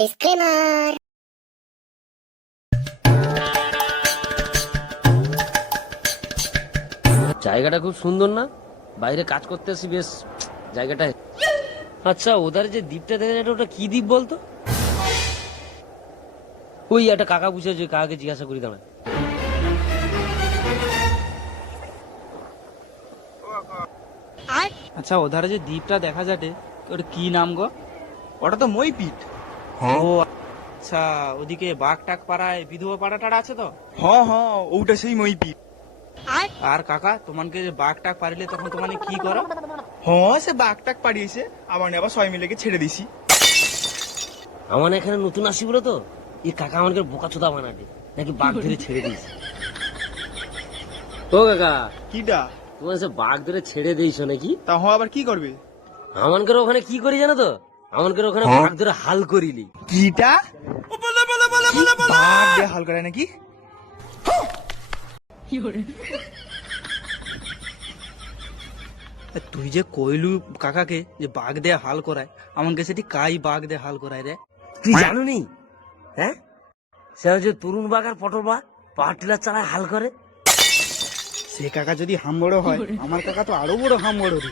Disclaimer. জায়গাটা খুব সুন্দর না? বাইরে কাজ করতে আসি বেশ জায়গাটা। আচ্ছা, ওদের যে দ্বীপটা দেখা যায় ওটা কি দ্বীপ বলতো? ওই একটা কাকা বুঝে আছে, কাকাকে জিজ্ঞাসা করি দাঁড়া। আচ্ছা, ওধারে যে দ্বীপটা দেখা যাচ্ছে ওটা কি নাম গো? ওটা তো মইপিট। ও আচ্ছা, ওদিকে বাঘ টাক পাড়ায় বিধবা পাড়া টাড়া আছে তো? হ্যাঁ ওটা সেই মইপিট। আর কাকা তোমাকে যে বাঘ টাক পারিলে তখন তোমাকে কি করো? হ্যাঁ, সে বাঘটাক পাড়িয়েছে, আবার আবার সবাই মিলে ছেড়ে দিছি। আমার এখানে নতুন আসি বলে তো এই কাকা আমাকে বোকা চোদা বানাবে নাকি বাঘ ধরে ছেড়ে দিয়েছে। ও কাকা, কিটা? তোমার সে বাঘ ধরে ছেড়ে দিয়েছো নাকি? তা হ্যাঁ, আবার কি করবে? আমানকে ওখানে কি করি জানো তো? আমানকে ওখানে বাঘ ধরে হাল করিলি। কিটা? বাঘ দিয়ে হাল করে নাকি? তুই যে কইলু কাকাকে যে বাঘ দিয়ে হাল করায়, আমাকে সেটি কাই বাঘ দিয়ে হাল করায় রে? তুই জানো নি? হ্যাঁ, সে হচ্ছে তরুণ বাঘ আর পটল বাঘ পাওয়ার টিলার চালায় হাল করে। সে কাকা যদি হাম বড় হয়, আমার কাকা তো আরো বড় হাম বড় রে।